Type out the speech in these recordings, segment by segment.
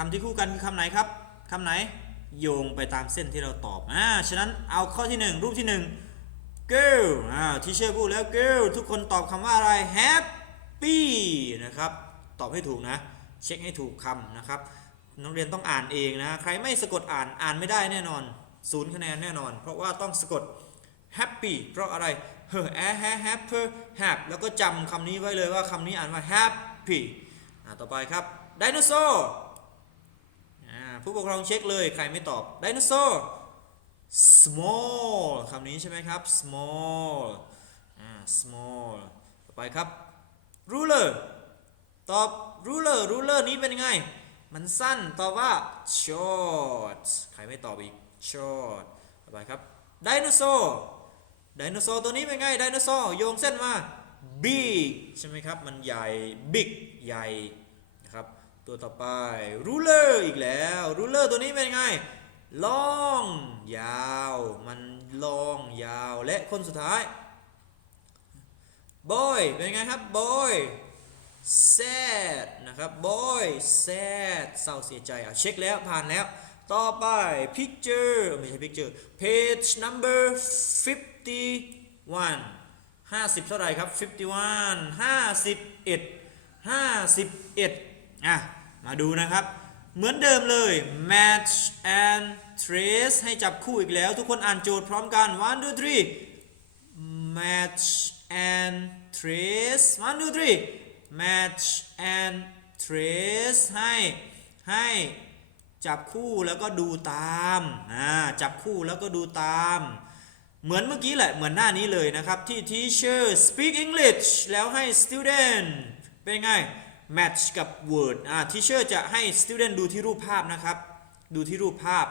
คำที่คู่กันคือคำไหนครับคำไหนโยงไปตามเส้นที่เราตอบอ่าฉะนั้นเอาข้อที่หนึ่งรูปที่หนึ่ง girl อ่าที่เชื่อพูดแล้ว girl ทุกคนตอบคำว่าอะไร happy นะครับ ตอบให้ถูกนะ เช็คให้ถูกคำนะครับนักเรียนต้องอ่านเองนะ ใครไม่สะกดอ่านอ่านไม่ได้แน่นอนศูนย์คะแนนแน่นอน เพราะว่าต้องสะกด happy เพราะอะไร h a h h happy hap แล้วก็จำคำนี้ไว้เลยว่าคำนี้อ่านว่า happy อ่าต่อไปครับ dinosaur ผู้ปกครองเช็คเลยใครไม่ตอบ dinosaur small คำนี้ใช่ไหมครับ small อ่า small ต่อไปครับ ruler ตอบ ruler ruler นี้เป็นยังไง มันสั้นตอบว่า short ใครไม่ตอบอีก short ต่อไปครับ dinosaur ไดโนเสาร์ตัวนี้เป็นไงไดโนเสาร์โยงเส้นมา big ใช่ไหมครับ มันใหญ่ big ใหญ่ ตัวต่อไป ruler อีกแล้ว ruler ตัวนี้เป็นไง long ยาว มัน long ยาวและคนสุดท้าย boy เป็นไงครับ boy sad นะครับ boy sad เศร้าเสียใจอะเช็คแล้วผ่านแล้ว ต่อไป picture ไม่ใช่ picture page number 51 50 เท่าไหร่ครับ 51 51 51 อะ มาดูนะครับ เหมือนเดิมเลย match and trace ให้จับคู่อีกแล้ว ทุกคนอ่านโจทย์พร้อมกัน one two three match and trace one two three match and trace ให้ให้จับคู่แล้วก็ดูตามอ่าจับคู่แล้วก็ดูตาม เหมือนเมื่อกี้แหละ เหมือนหน้านี้เลยนะครับ ที่ teacher speak English แล้วให้ student เป็นไง match กับ word อ่า teacher จะให้ student ดูที่รูปภาพนะครับ ดูที่รูปภาพ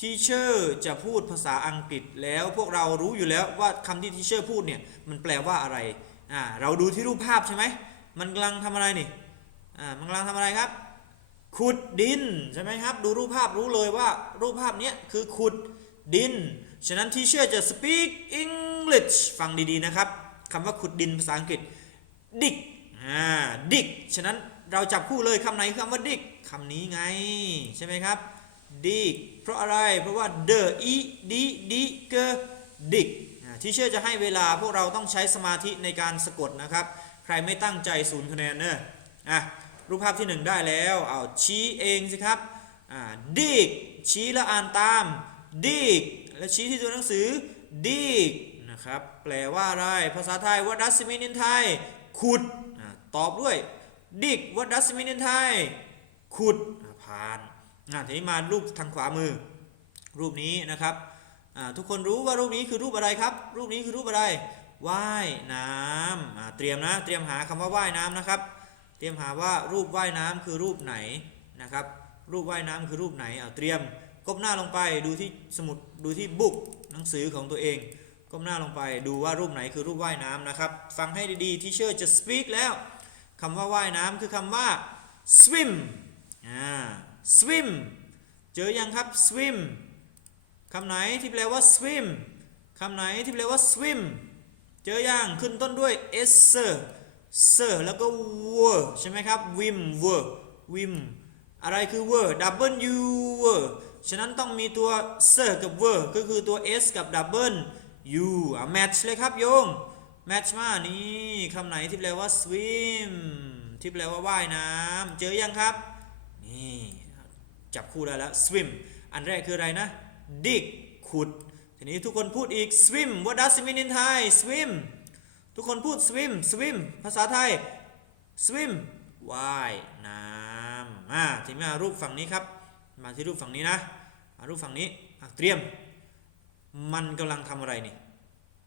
teacher จะพูดภาษาอังกฤษแล้วพวกเรารู้อยู่แล้วว่าคำที่ teacher พูดเนี่ยมันแปลว่าอะไร อ่า เราดูที่รูปภาพใช่ไหม มันกำลังทำอะไรนี่ อ่า มันกำลังทำอะไรครับ ขุดดินใช่ไหมครับ ดูรูปภาพรู้เลยว่ารูปภาพเนี้ยคือขุดดิน ฉะนั้นที่เชื่อจะ speak English ฟังดีๆนะครับคำว่าขุดดินภาษาอังกฤษ dig อ่า dig ฉะนั้นเราจับคู่เลยคำไหนคำว่า dig คำนี้ไง ใช่ไหมครับ dig เพราะอะไร เพราะว่า the e d d g dig อ่าที่เชื่อจะให้เวลาพวกเราต้องใช้สมาธิในการสะกดนะครับ ใครไม่ตั้งใจศูนย์คะแนนเนอะอะรูปภาพที่หนึ่งได้แล้ว เอาชี้เองสิครับ อ่า dig ชี้แล้วอ่านตาม dig แล้วชี้ที่ตัวหนังสือ dig นะครับ แปลว่าอะไร ภาษาไทย what does it mean in Thai ขุด ตอบด้วย dig what does it mean in Thai ขุดผ่านอ่าทีนี้มารูปทางขวามือ รูปนี้นะครับทุกคนรู้ว่ารูปนี้คือรูปอะไรครับ รูปนี้คือรูปอะไรว่ายน้ำเตรียมนะ เตรียมหาคำว่าว่ายน้ำนะครับ เตรียมหาว่ารูปว่ายน้ำคือรูปไหนนะครับ รูปว่ายน้ำคือรูปไหนเอาเตรียมก้มหน้าลงไปดูที่สมุดดูที่บุ๊กหนังสือของตัวเอง ก้มหน้าลงไปดูว่ารูปไหนคือรูปว่ายน้ำนะครับ ฟังให้ดีๆที่เชื่อจะ speak แล้ว คำว่าว่ายน้ำคือคำว่า swim อ่า swim เจอยังครับ swim คำไหนที่แปลว่า swim คำไหนที่แปลว่า swim เจอยังขึ้นต้นด้วย s เ r เซอร์แล้วก็ w ใช่ไหมครับ wim w wim อะไรคือ w w w ฉะนั้นต้องมีตัว s กับ w ก็คือตัว s กับ double u อะ match เลยครับโยง match มานี่คำไหนที่แปลว่า swim ที่แปลว่าว่ายน้ำเจอยังครับ นี่จับคู่ได้แล้ว swim อันแรกคืออะไรนะ dig ขุด ทีนี้ทุกคนพูดอีก swim what does it mean in Thai swim ทุกคนพูด swim swim ภาษาไทย swim ว่ายน้ำอ่าทีนี้มารูปฝั่งนี้ครับ มาที่รูปฝั่งนี้นะมารูปฝั่งนี้เตรียม มันกำลังทำอะไรนี่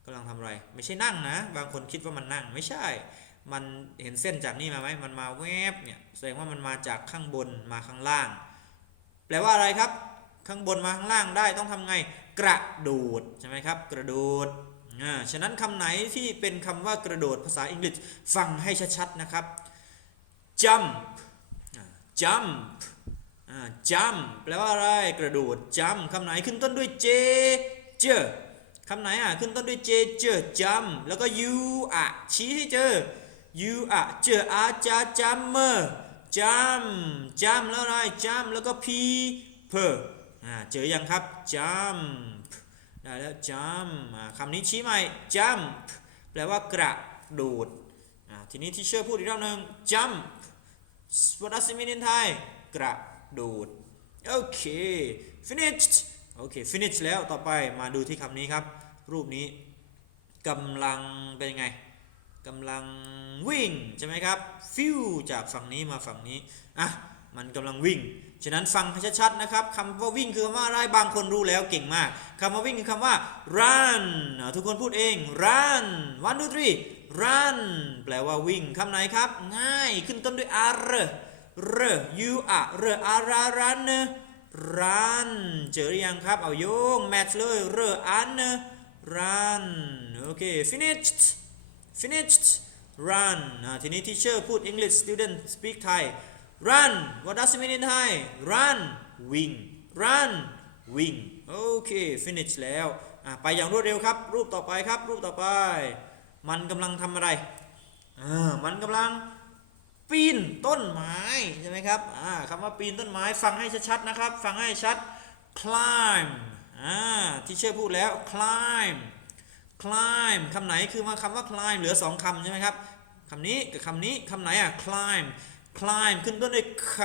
กำลังทำอะไร ไม่ใช่นั่งนะ บางคนคิดว่ามันนั่ง ไม่ใช่ มันเห็นเส้นจากนี่มาไหมมันมาแวบเนี่ยแสดงว่ามันมาจากข้างบนมาข้างล่าง แปลว่าอะไรครับ ข้างบนมาข้างล่างได้ต้องทำไงกระโดดใช่ไหมครับ กระโดดอ่าฉะนั้นคำไหนที่เป็นคำว่ากระโดดภาษาอังกฤษฟังให้ชัดๆนะครับ jump jump jump แปลว่าอะไร กระโดด jump คำไหนขึ้นต้นด้วย j เจ คำไหนอะขึ้นต้นด้วย j เจอ jump แล้วก็ u อะชี้ให้เจอ u อะเจออาจา jumper jump jump แล้วอะไร jump แล้วก็ p per อ่าเจอยังครับ jump ได้แล้ว jump อ่าคำนี้ชี้ใหม่ jump แปลว่ากระโดดอ่าทีนี้ที่เชื่อพูดอีกรอบหนึ่ง jump what does it mean in Thai กระโดดโอเค finished โอเค finish แล้วต่อไปมาดูที่คำนี้ครับ รูปนี้กำลังเป็นยังไงกำลังวิ่งใช่ไหมครับฟิวจากฝั่งนี้มาฝั่งนี้อะมันกำลังวิ่ง ฉะนั้นฟังให้ชัดๆนะครับคำว่าวิ่งคือคำว่าอะไรบางคนรู้แล้วเก่งมากคำว่าวิ่งคือคำว่า run ทุกคนพูดเอง run one two three run แปลว่าวิ่งคำไหนครับ ง่ายขึ้นต้นด้วย r r u a r r run รันเจอหรือยังครับ เอาโยงแมทเลยเรออันรันโอเค finished finished run ทีนี้ที่เชอร์พูด English student speak Thai run what does it mean in Thai run wing run wing โอเค finish แล้วไปอย่างรวดเร็วครับ รูปต่อไปครับ รูปต่อไป มันกำลังทำอะไร มันกำลัง ปีนต้นไม้ใช่ไหมครับอ่าคำว่าปีนต้นไม้ฟังให้ชัดๆนะครับ ฟังให้ชัด climb ที่เชื่อพูดแล้ว climb climb คำไหนคือมาคำว่า climb เหลือสองคำใช่ไหมครับคำนี้กับคำนี้คำไหนอะ climb climb ขึ้นต้นด้วยค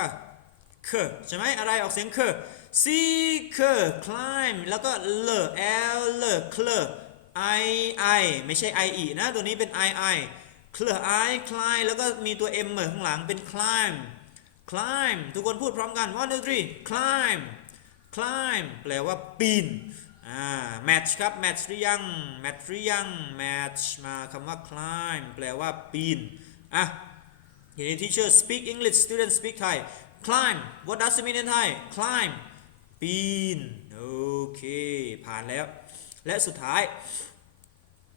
คใช่ไหมอะไรออกเสียงค c ค climb แล้วก็ l l l cl i i ไม่ใช่ i e นะ ตัวนี้เป็น i i เคลือ i climb แล้วก็มีตัว m เหมือนข้างหลังเป็น climb climb ทุกคนพูดพร้อมกัน one two three climb climb แปลว่าปีนอ่า match ครับ match หรือยัง match หรือยัง match มาคำว่า climb แปลว่าปีนอะทีนี้ teacher speak English student speak Thai climb what does it mean in Thai climb ปีน โอเค ผ่านแล้ว และสุดท้าย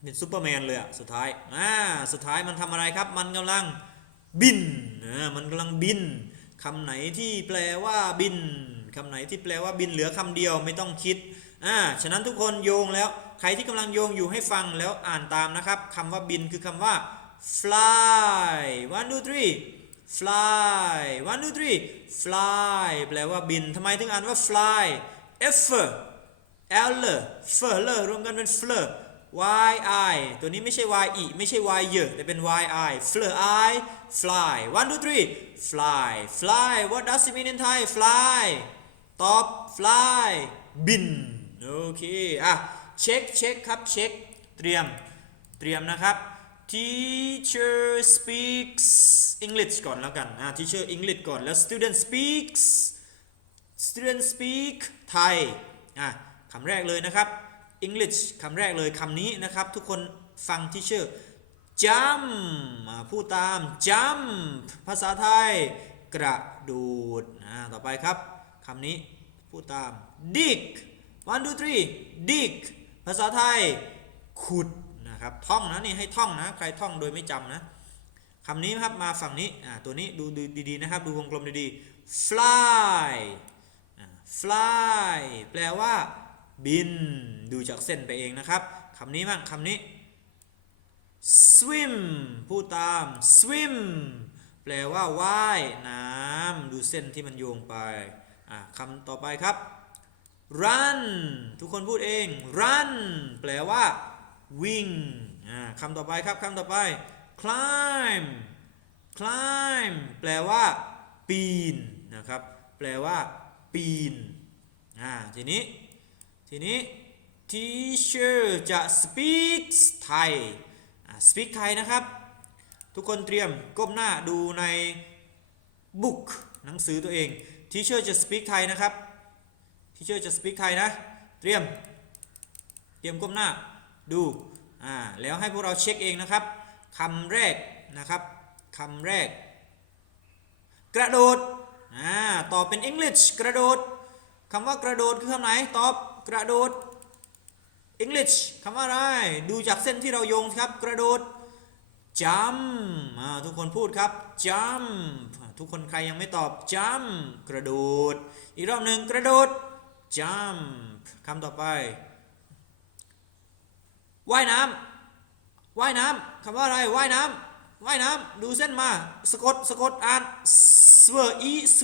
เป็นซูเปอร์แมนเลยอะสุดท้ายอ่าสุดท้ายมันทำอะไรครับ มันกำลังบินอ่ามันกำลังบินคำไหนที่แปลว่าบินคำไหนที่แปลว่าบินเหลือคำเดียวไม่ต้องคิดอ่าฉะนั้นทุกคนโยงแล้ว ใครที่กำลังโยงอยู่ให้ฟังแล้วอ่านตามนะครับคำว่าบินคือคำว่า fly one two three fly one two three fly แปลว่าบินทำไมถึงอ่านว่า fly f l f l รวมกันเป็น fl y i ตัวนี้ไม่ใช่ y e ไม่ใช่ y เยอะแต่เป็น y i fl i fly one two three fly fly what does it mean in Thai fly ตอบ fly บินโอเคอะเช็คเช็คครับเช็คเตรียมเตรียมนะครับ teacher speaks English ก่อนแล้วกันอะ teacher English ก่อนแล้ว student speaks student speak Thai อะคำแรกเลยนะครับ English คำแรกเลยคำนี้นะครับ ทุกคนฟังที่ชื่อ jump พูดตาม jump ภาษาไทย กระโดดอ่าต่อไปครับคำนี้พูดตาม dig one two three dig ภาษาไทย ขุดนะครับท่องนะนี่ให้ท่องนะ ใครท่องโดยไม่จำนะคำนี้ครับมาฝั่งนี้อ่าตัวนี้ดูดีๆนะครับ ดูวงกลมดีๆ fly อ่า fly แปลว่า บิน ดูจากเส้นไปเองนะครับคำนี้มั่งคำนี้ swim พูดตาม swim แปลว่าว่ายน้ำดูเส้นที่มันโยงไปคำต่อไปครับ run ทุกคนพูดเอง run แปลว่า วิ่งคำต่อไปครับคำต่อไป climb climb แปลว่า ปีนนะครับ แปลว่า ปีนทีนี้ ทีนี้ teacher จะ speak Thai อ่า speak Thai นะครับ ทุกคนเตรียมก้มหน้าดูใน book หนังสือตัวเอง teacher จะ speak Thai นะครับ teacher จะ speak Thai นะ เตรียม เตรียมก้มหน้าดูอ่าแล้วให้พวกเราเช็คเองนะครับคำแรกนะครับคำแรก กระโดดอ่าตอบเป็น English กระโดดคำว่ากระโดดคือคำไหนตอบ กระโดด English คำว่าอะไร ดูจากเส้นที่เราโยงครับ กระโดด jump ทุกคนพูดครับ jump ทุกคนใครยังไม่ตอบ jump กระโดด อีกรอบหนึ่งกระโดด jump คำต่อไป ว่ายน้ำว่ายน้ำคำว่าอะไร ว่ายน้ำว่ายน้ำดูเส้นมา สะกด สะกด อ่านสวอี